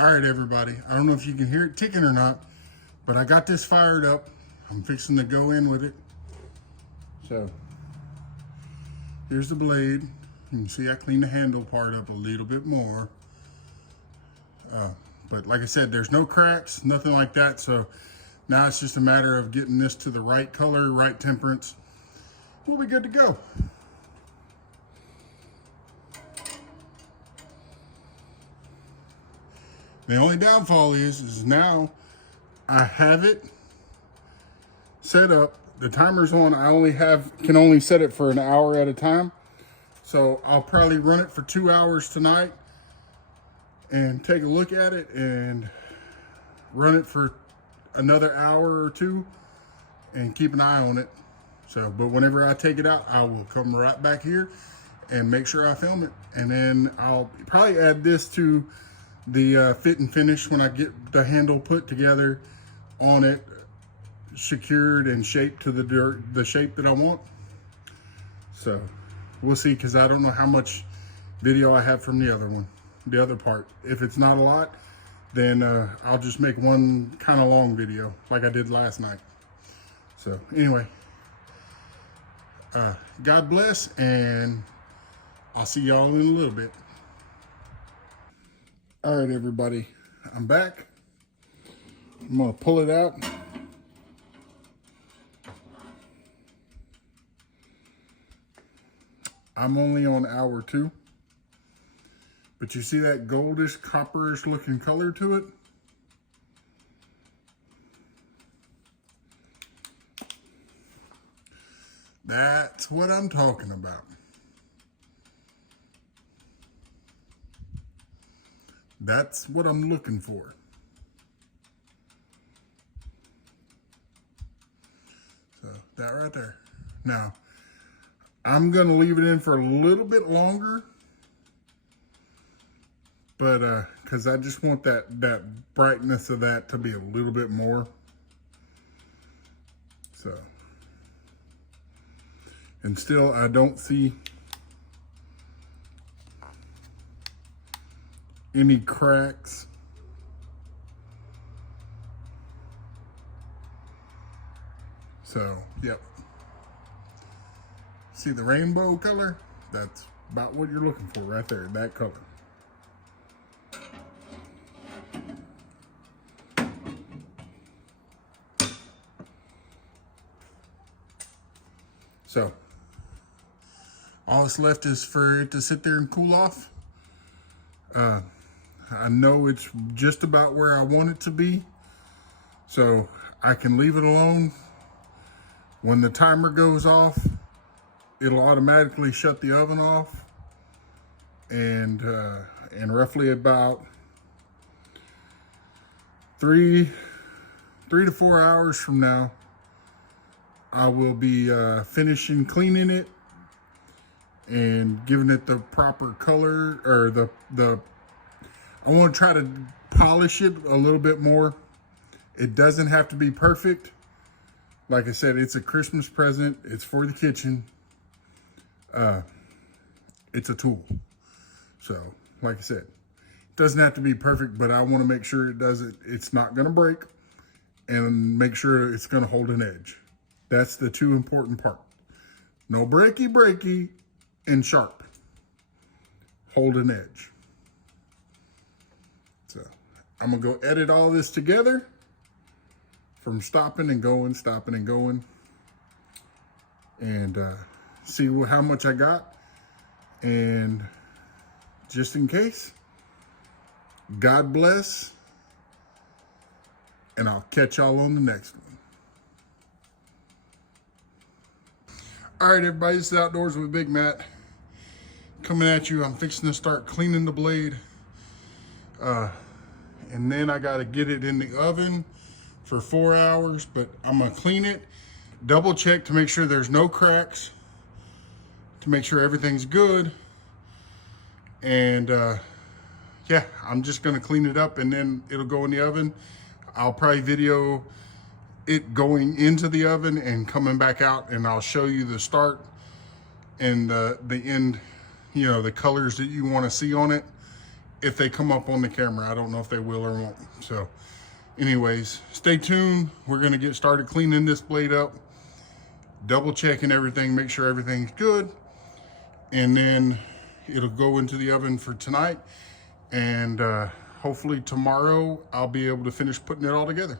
All right, everybody. I don't know if you can hear it ticking or not, but I got this fired up. I'm fixing to go in with it. So here's the blade. You can see I cleaned the handle part up a little bit more. But like I said, there's no cracks, nothing like that. So now it's just a matter of getting this to the right color, right temperance. We'll be good to go. The only downfall is now I have it set up. The timer's on. I can only set it for an hour at a time. So I'll probably run it for 2 hours tonight and take a look at it and run it for another hour or two and keep an eye on it. So, but whenever I take it out, I will come right back here and make sure I film it. And then I'll probably add this to the fit and finish when I get the handle put together on it, secured and shaped to the shape that I want. So we'll see, because I don't know how much video I have from the other one, the other part. If it's not a lot, then I'll just make one kind of long video like I did last night. So anyway, God bless, and I'll see y'all in a little bit. All right, everybody, I'm back. I'm gonna pull it out. I'm only on hour 2, but you see that goldish, copperish looking color to it? That's what I'm talking about. That's what I'm looking for. So that right there. Now, I'm gonna leave it in for a little bit longer, but because I just want that brightness of that to be a little bit more. So, and still I don't see any cracks. So, yep. See the rainbow color? That's about what you're looking for right there, that color. So, all that's left is for it to sit there and cool off. I know it's just about where I want it to be, so I can leave it alone. When the timer goes off, it'll automatically shut the oven off, and roughly about 3 to 4 hours from now, I will be finishing cleaning it and giving it the proper color, or I want to try to polish it a little bit more. It doesn't have to be perfect. Like I said, it's a Christmas present. It's for the kitchen. It's a tool. So, like I said, it doesn't have to be perfect, but I want to make sure it's not going to break, and make sure it's going to hold an edge. That's the two important part. No breaky, and sharp. Hold an edge. So I'm gonna go edit all this together from stopping and going, and see how much I got. And just in case, God bless, and I'll catch y'all on the next one. All right, everybody, this is Outdoors with Big Matt coming at you. I'm fixing to start cleaning the blade. And then I got to get it in the oven for 4 hours, but I'm going to clean it, double check to make sure there's no cracks, to make sure everything's good. And yeah, I'm just going to clean it up, and then it'll go in the oven. I'll probably video it going into the oven and coming back out, and I'll show you the start and the end, you know, the colors that you want to see on it. if they come up on the camera. I don't know if they will or won't. So anyways, stay tuned. We're going to get started cleaning this blade up, double checking everything, make sure everything's good. And then it'll go into the oven for tonight. And hopefully tomorrow I'll be able to finish putting it all together.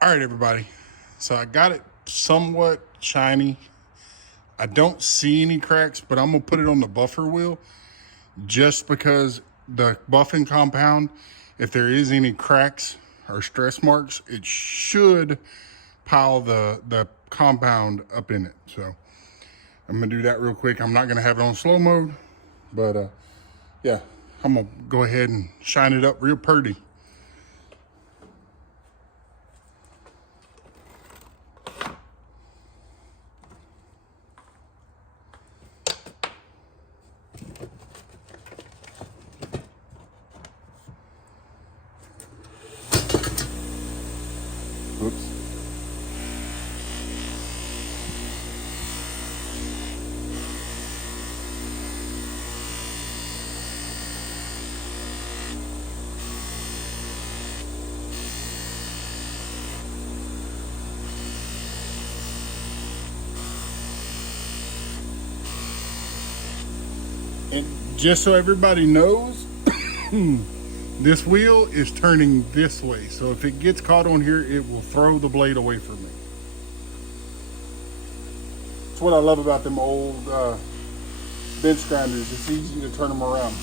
All right, everybody. So I got it somewhat shiny. I don't see any cracks, but I'm gonna put it on the buffer wheel just because the buffing compound, if there is any cracks or stress marks, it should pile the compound up in it. So I'm gonna do that real quick. I'm not gonna have it on slow mode, but yeah, I'm gonna go ahead and shine it up real pretty. Oops. And just so everybody knows, this wheel is turning this way. So if it gets caught on here, it will throw the blade away from me. That's what I love about them old bench grinders. It's easy to turn them around.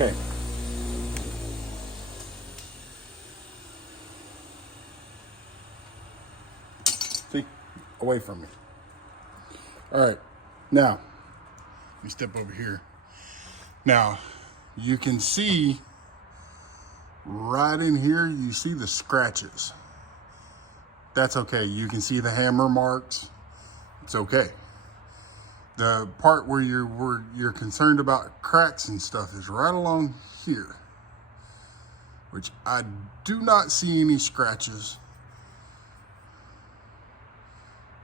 Okay. See? Away from me. All right. Now, let me step over here. Now, you can see right in here, you see the scratches. That's okay. You can see the hammer marks. It's okay. The part where you're concerned about cracks and stuff is right along here, which I do not see any scratches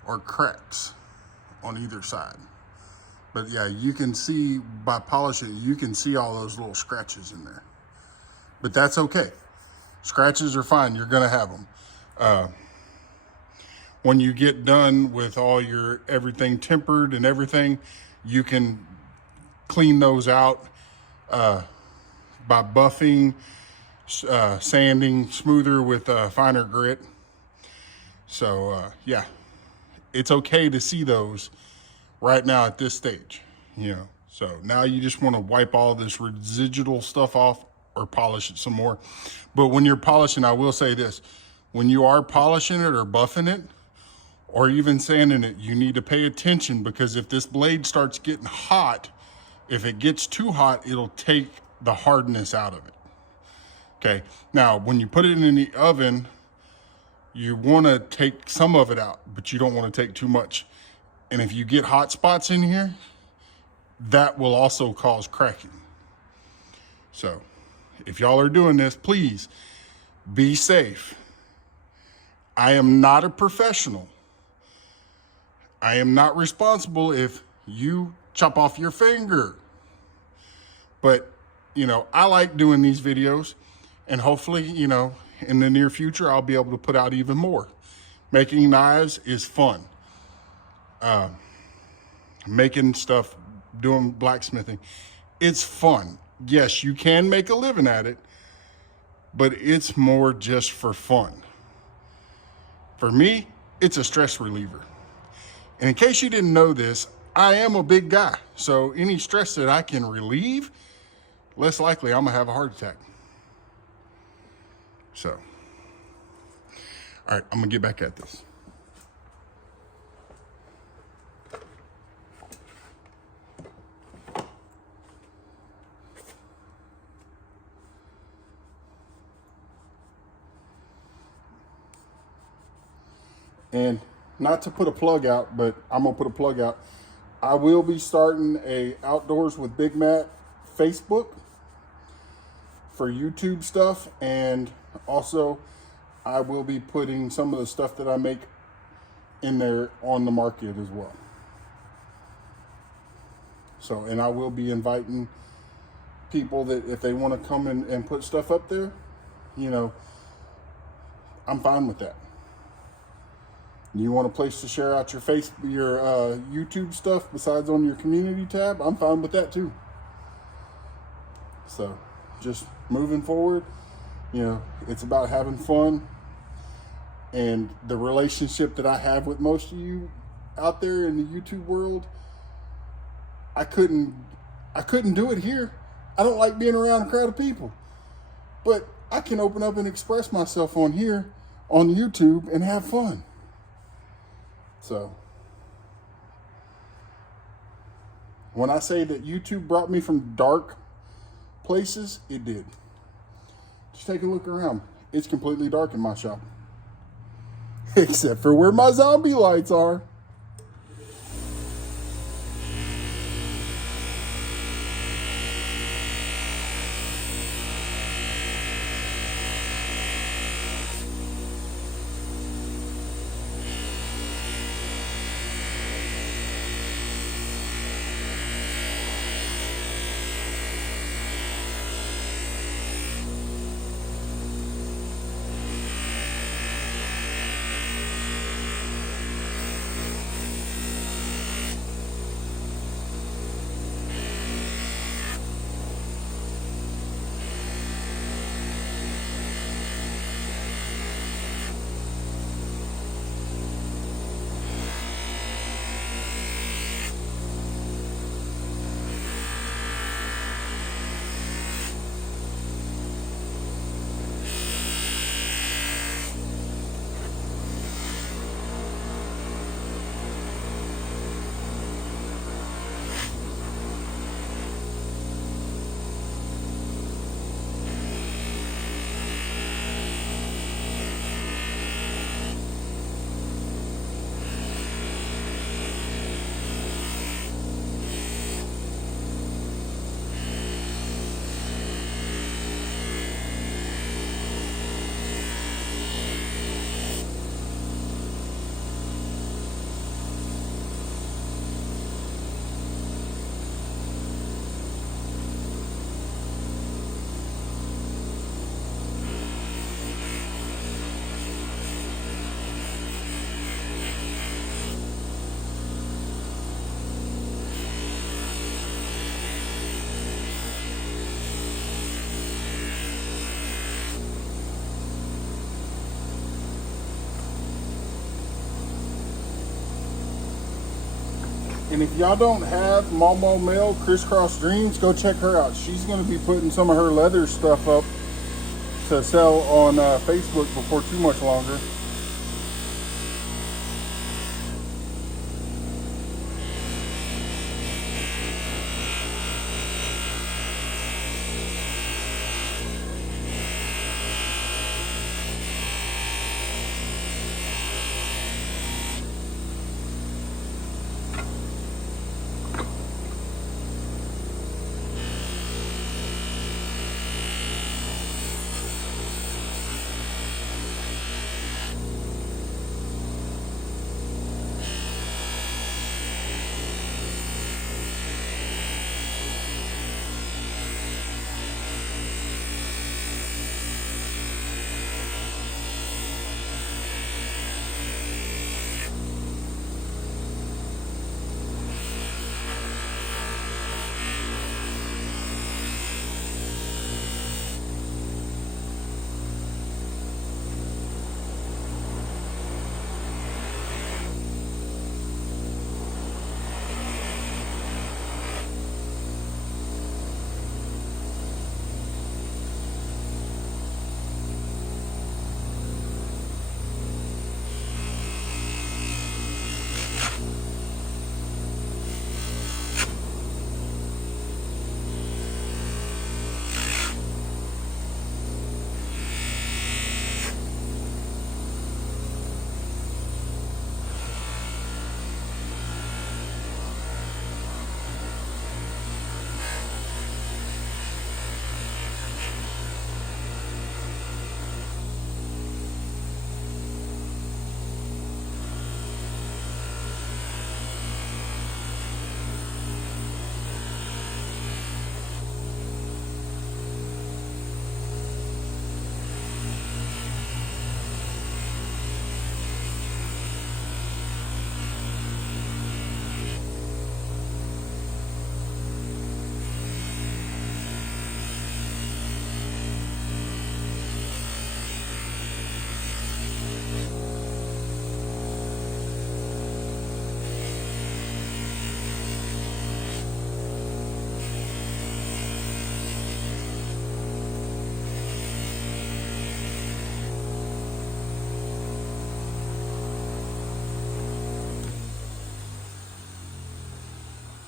or cracks on either side. But yeah, you can see by polishing, you can see all those little scratches in there. But that's okay. Scratches are fine. You're going to have them. When you get done with all your everything tempered and everything, you can clean those out by buffing, sanding smoother with finer grit. So yeah, it's okay to see those right now at this stage, you know. So now you just want to wipe all this residual stuff off or polish it some more. But when you're polishing, I will say this, when you are polishing it or buffing it or even sanding it, you need to pay attention, because if this blade starts getting hot, if it gets too hot, it'll take the hardness out of it. Okay, now when you put it in the oven, you want to take some of it out, but you don't want to take too much. And if you get hot spots in here, that will also cause cracking. So if y'all are doing this, please be safe. I am not a professional. I am not responsible if you chop off your finger. But, you know, I like doing these videos, and hopefully, you know, in the near future, I'll be able to put out even more. Making knives is fun. Making stuff, doing blacksmithing, it's fun. Yes, you can make a living at it, but it's more just for fun. For me, it's a stress reliever. And in case you didn't know this, I am a big guy. So any stress that I can relieve, less likely I'm gonna have a heart attack. So, all right, I'm gonna get back at this. And not to put a plug out, but I'm gonna put a plug out. I will be starting a Outdoors with Big Matt Facebook for YouTube stuff, and also I will be putting some of the stuff that I make in there on the market as well. So, and I will be inviting people that if they want to come in and put stuff up there, you know, I'm fine with that. You want a place to share out your YouTube stuff besides on your community tab, I'm fine with that too. So just moving forward, you know, it's about having fun, and the relationship that I have with most of you out there in the YouTube world, I couldn't do it here. I don't like being around a crowd of people, but I can open up and express myself on here on YouTube and have fun. So when I say that YouTube brought me from dark places, it did. Just take a look around. It's completely dark in my shop. Except for where my zombie lights are. And if y'all don't have Momo Mail Crisscross Dreams, go check her out. She's going to be putting some of her leather stuff up to sell on Facebook before too much longer.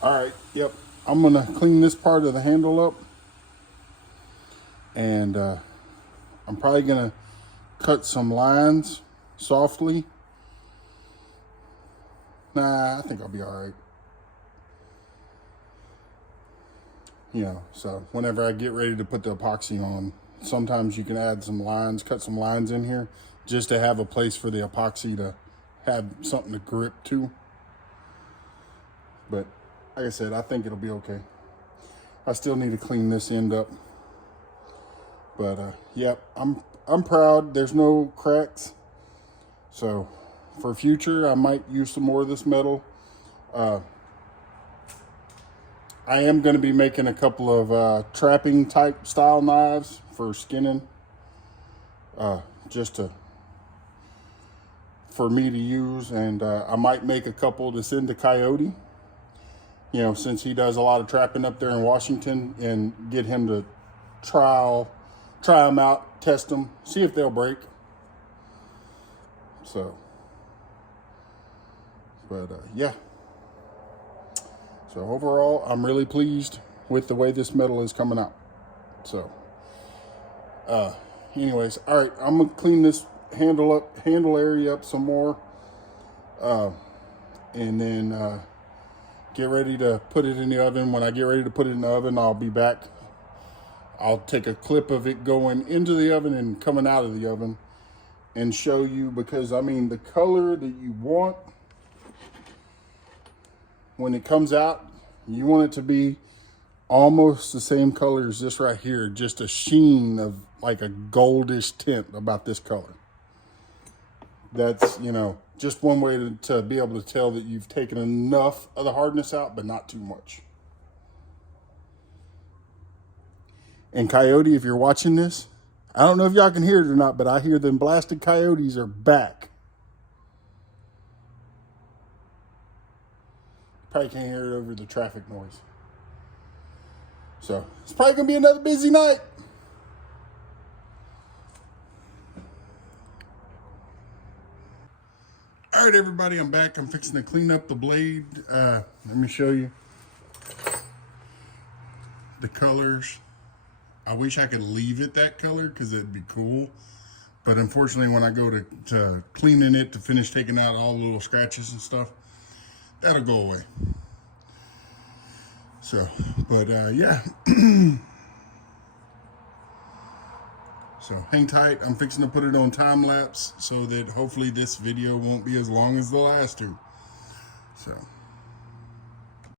All right, yep. I'm gonna clean this part of the handle up, and I'm probably gonna cut some lines softly. Nah, I think I'll be all right. You know, so whenever I get ready to put the epoxy on, sometimes you can add some lines, cut some lines in here, just to have a place for the epoxy to have something to grip to. But like I said, I think it'll be okay. I still need to clean this end up. But yep, I'm proud. There's no cracks. So for future, I might use some more of this metal. I am going to be making a couple of trapping type style knives for skinning, just for me to use, and I might make a couple to send to Coyote. You know, since he does a lot of trapping up there in Washington, and get him to try them out, test them, see if they'll break. So, but yeah. So overall, I'm really pleased with the way this metal is coming out. So, anyways, all right, I'm gonna clean this handle area up some more, and then get ready to put it in the oven. When I get ready to put it in the oven, I'll be back. I'll take a clip of it going into the oven and coming out of the oven and show you, because I mean, the color that you want when it comes out, you want it to be almost the same color as this right here, just a sheen of like a goldish tint about this color. That's, you know, just one way to be able to tell that you've taken enough of the hardness out, but not too much. And Coyote, if you're watching this, I don't know if y'all can hear it or not, but I hear them blasted coyotes are back. probably can't hear it over the traffic noise. So it's probably gonna be another busy night. All right, everybody, I'm back. I'm fixing to clean up the blade. Let me show you the colors. I wish I could leave it that color because it'd be cool. But unfortunately, when I go to cleaning it to finish taking out all the little scratches and stuff, that'll go away. So, but yeah. So hang tight. I'm fixing to put it on time lapse so that hopefully this video won't be as long as the last two. So.